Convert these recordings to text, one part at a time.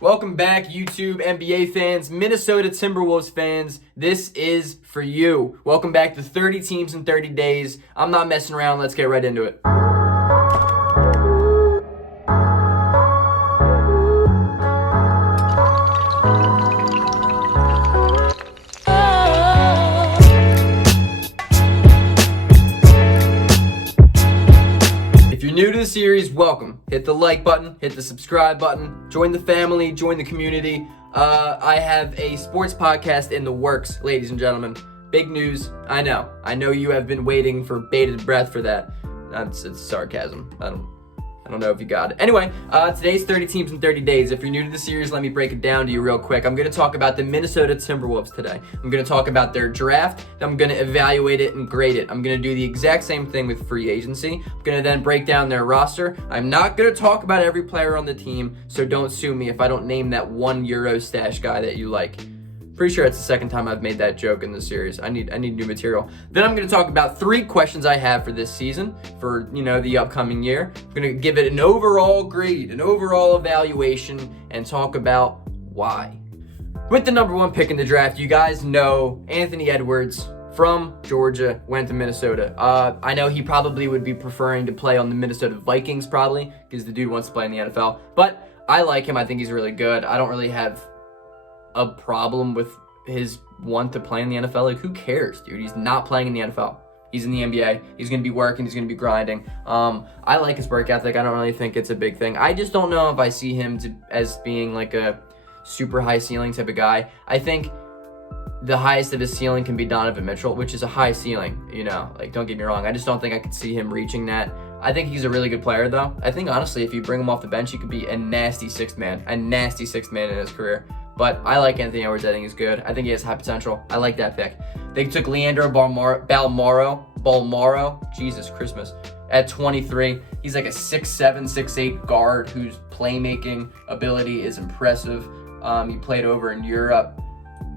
Welcome back, YouTube NBA fans, Minnesota Timberwolves fans. This is for you. Welcome back to 30 teams in 30 days. I'm not messing around. Let's get right into it. If you're new to the series, welcome. Hit the like button, hit the subscribe button, join the family, join the community. I have a sports podcast in the works, ladies and gentlemen. Big news. I know you have been waiting for bated breath for that. It's sarcasm. I don't know if you got it. Anyway, today's 30 teams in 30 days. If you're new to the series, let me break it down to you real quick. I'm going to talk about the Minnesota Timberwolves today. I'm going to talk about their draft. Then I'm going to evaluate it and grade it. I'm going to do the exact same thing with free agency. I'm going to then break down their roster. I'm not going to talk about every player on the team, so don't sue me if I don't name that one Euro stash guy that you like. Pretty sure it's the second time I've made that joke in this series. I need new material. Then I'm going to talk about 3 questions I have for this season, for the upcoming year. I'm going to give it an overall grade, an overall evaluation, and talk about why. With the number 1 pick in the draft, you guys know Anthony Edwards from Georgia went to Minnesota. I know he probably would be preferring to play on the Minnesota Vikings probably, because the dude wants to play in the NFL. But I like him. I think he's really good. I don't really have a problem with his want to play in the NFL. Like, who cares, dude? He's not playing in the NFL. He's in the NBA. He's going to be working. He's going to be grinding. I like his work ethic. I don't really think it's a big thing. I just don't know if I see him as being like a super high ceiling type of guy. I think the highest of his ceiling can be Donovan Mitchell, which is a high ceiling, like, don't get me wrong. I just don't think I could see him reaching that. I think he's a really good player, though. I think, honestly, if you bring him off the bench, he could be a nasty sixth man in his career. But I like Anthony Edwards. I think he's good. I think he has high potential. I like that pick. They took Leandro Balmaro, Jesus Christmas, at 23. He's like a 6'7", 6'8" guard whose playmaking ability is impressive. He played over in Europe.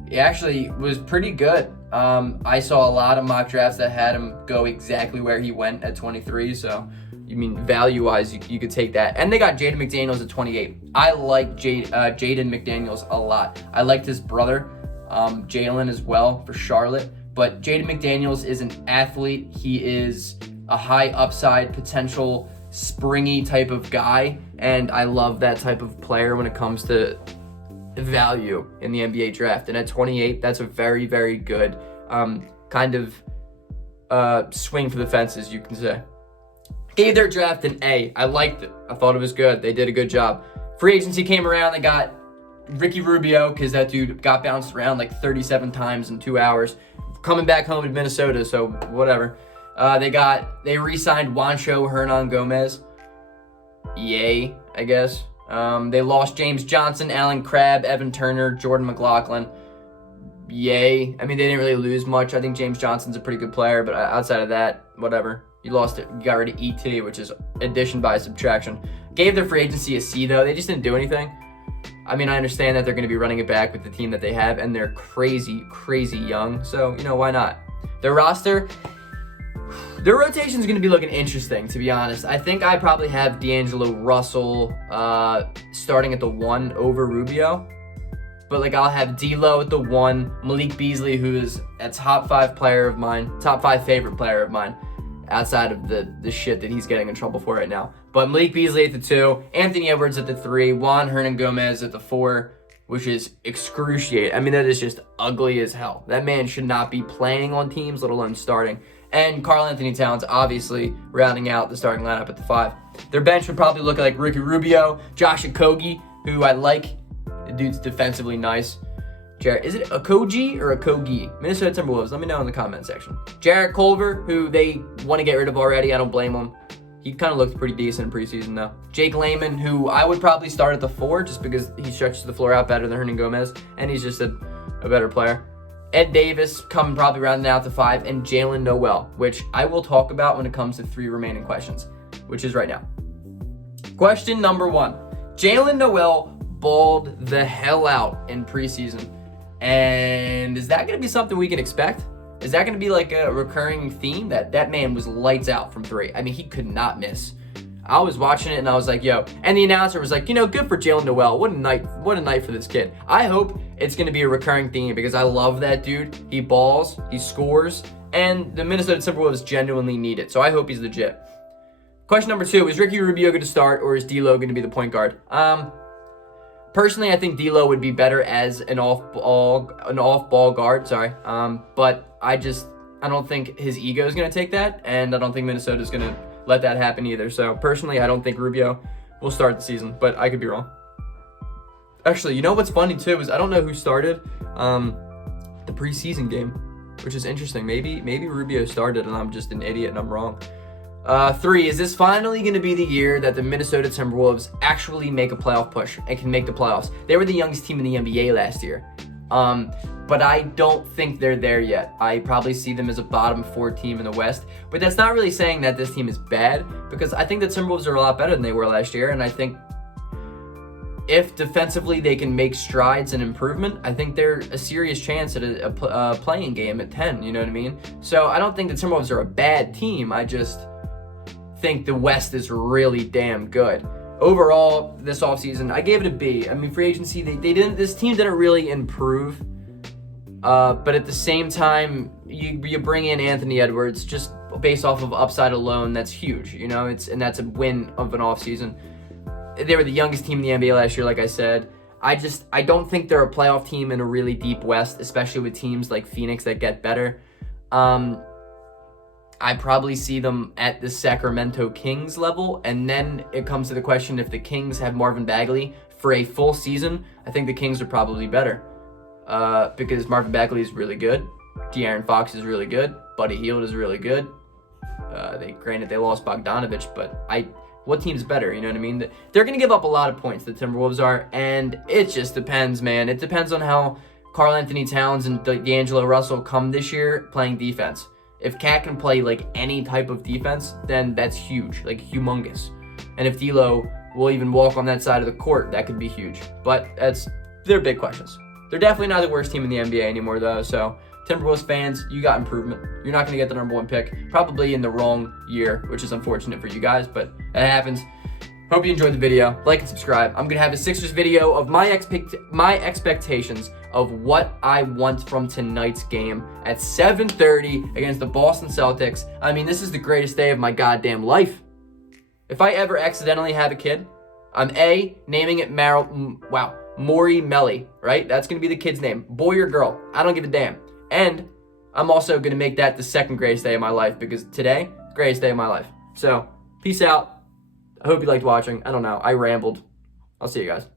He actually was pretty good. I saw a lot of mock drafts that had him go exactly where he went at 23, so value-wise, you could take that. And they got Jaden McDaniels at 28. I like Jaden McDaniels a lot. I liked his brother, Jalen, as well, for Charlotte. But Jaden McDaniels is an athlete. He is a high upside, potential, springy type of guy. And I love that type of player when it comes to value in the NBA draft. And at 28, that's a very, very good kind of swing for the fences, you can say. Gave their draft an A. I liked it. I thought it was good. They did a good job. Free agency came around. They got Ricky Rubio, because that dude got bounced around like 37 times in 2 hours. Coming back home to Minnesota, so whatever. They re-signed Juancho Hernan-Gomez. Yay, I guess. They lost James Johnson, Alan Crabb, Evan Turner, Jordan McLaughlin. Yay. I mean, they didn't really lose much. I think James Johnson's a pretty good player, but outside of that, whatever. You lost it. You got rid of ET, which is addition by subtraction. Gave their free agency a C, though. They just didn't do anything. I mean, I understand that they're going to be running it back with the team that they have, and they're crazy, crazy young. So, why not? Their roster, their rotation is going to be looking interesting, to be honest. I think I probably have D'Angelo Russell starting at the 1 over Rubio. But, I'll have D'Lo at the 1, Malik Beasley, who is a top 5 favorite player of mine, outside of the shit that he's getting in trouble for right now. But Malik Beasley at the 2, Anthony Edwards at the 3, Juan Hernan-Gomez at the 4, which is excruciating. I mean, that is just ugly as hell. That man should not be playing on teams, let alone starting. And Karl-Anthony Towns, obviously, rounding out the starting lineup at the 5. Their bench would probably look like Ricky Rubio, Josh Okogie, who I like. The dude's defensively nice. Is it Okogie or Okogie? Minnesota Timberwolves, let me know in the comment section. Jarrett Culver, who they want to get rid of already. I don't blame him. He kind of looked pretty decent in preseason, though. Jake Layman, who I would probably start at the 4 just because he stretches the floor out better than Hernan-Gomez, and he's just a better player. Ed Davis coming probably rounding out the 5, and Jalen Noel, which I will talk about when it comes to 3 remaining questions, which is right now. Question number 1. Jalen Noel balled the hell out in preseason. And is that going to be something we can expect? Is that going to be like a recurring theme that man was lights out from 3? I mean, he could not miss. I was watching it and I was like, yo, and the announcer was like, good for Jalen Noel. What a night for this kid. I hope it's going to be a recurring theme because I love that dude. He balls, he scores, and the Minnesota Timberwolves genuinely need it. So I hope he's legit. Question number 2, is Ricky Rubio going to start or is D'Lo going to be the point guard? Personally, I think D'Lo would be better as an off-ball guard, but I don't think his ego is going to take that, and I don't think Minnesota's going to let that happen either. So personally, I don't think Rubio will start the season, but I could be wrong. Actually, you know what's funny too is I don't know who started the preseason game, which is interesting. Maybe Rubio started and I'm just an idiot and I'm wrong. 3, is this finally going to be the year that the Minnesota Timberwolves actually make a playoff push and can make the playoffs? They were the youngest team in the NBA last year. But I don't think they're there yet. I probably see them as a bottom 4 team in the West. But that's not really saying that this team is bad, because I think the Timberwolves are a lot better than they were last year. And I think if defensively they can make strides and improvement, I think they're a serious chance at a playing game at 10. You know what I mean? So I don't think the Timberwolves are a bad team. I just think the West is really damn good. Overall, this offseason, I gave it a B. I mean, free agency, this team didn't really improve. But at the same time, you bring in Anthony Edwards just based off of upside alone. That's huge, and that's a win of an offseason. They were the youngest team in the NBA last year, like I said. I don't think they're a playoff team in a really deep West, especially with teams like Phoenix that get better. I probably see them at the Sacramento Kings level, and then it comes to the question, if the Kings have Marvin Bagley for a full season, I think the Kings are probably better. Because Marvin Bagley is really good, De'Aaron Fox is really good, Buddy Hield is really good. Granted they lost Bogdanovich, but what team's better? You know what I mean? They're gonna give up a lot of points, the Timberwolves are, and it just depends, man. It depends on how Karl Anthony Towns and D'Angelo Russell come this year playing defense. If Cat can play like any type of defense, then that's huge, like humongous. And if D'Lo will even walk on that side of the court, that could be huge. But they're big questions. They're definitely not the worst team in the NBA anymore, though. So, Timberwolves fans, you got improvement. You're not going to get the number 1 pick, probably in the wrong year, which is unfortunate for you guys, but it happens. Hope you enjoyed the video. Like and subscribe. I'm going to have a Sixers video of my expectations of what I want from tonight's game at 7:30 against the Boston Celtics. I mean, this is the greatest day of my goddamn life. If I ever accidentally have a kid, I'm naming it Maury Melly, right? That's going to be the kid's name. Boy or girl, I don't give a damn. And I'm also going to make that the second greatest day of my life, because today, greatest day of my life. So, peace out. I hope you liked watching. I don't know. I rambled. I'll see you guys.